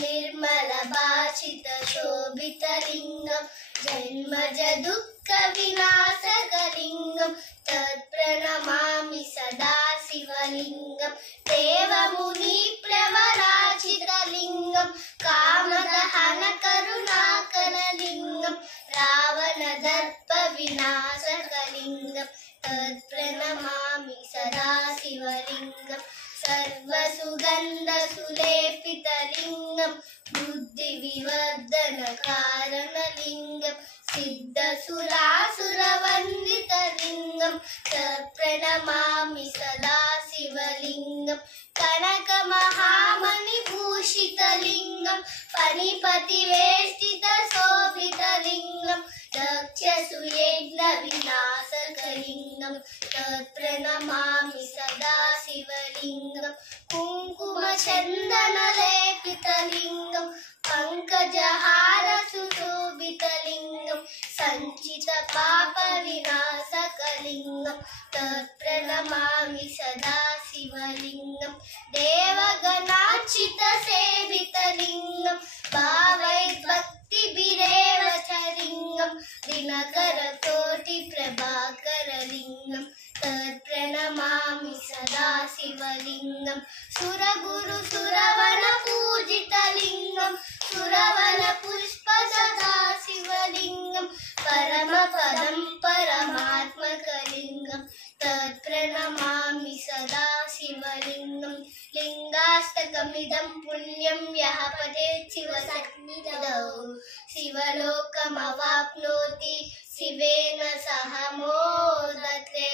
निर्मलभाषितशोभितलिङ्गं जन्मज दुःखविनाशकलिङ्गं तत्प्रणमामि सदा शिवलिङ्गं देवमुनिप्रवराचितलिङ्गं कामदहनकरुणाकरलिङ्गं रावणदर्पविनाशकलिङ्गं तत्प्रणमामि सदा शिवलिङ्गं सर्वसुगन्धसुलेपितलिङ्गं बुद्धिविवर्धनकारणलिङ्गं सिद्धसुरासुरवन्दितलिङ्गं तत्प्रणमामि सदा शिवलिङ्गं कनकमहामणिभूषितलिङ्गं फणिपतिवेष्टितशोभितलिङ्गं दक्षसूयेज्ञविनाशकलिङ्गं तत्प्रणमामि सदा शिवलिङ्गं कुङ्कुमचन्दनलेपितलिङ्गं पङ्कजहारसुशोभितलिङ्गं सञ्चितपापविनाशकलिङ्गं तत्प्रणमामि सदा शिवलिङ्गं देवगणार्चितसेवितलिङ्गं भावैर्भक्तिभिरेव च लिङ्गं दिनकरकोटिप्रभाकरलिङ्गं तत्प्रणमामि सदा शिवलिङ्गं सुरगुरुसुरवनपूजितलिङ्गं सुरवनपुष्पसदा शिवलिङ्गं परमपदं परमात्मकलिङ्गं तत्प्रणमामि सदा शिवलिङ्गं लिङ्गाष्टकमिदं पुण्यं यः पठेत् शिवसन्निधौ शिवलोकमवाप्नोति शिवेन सह मोदते।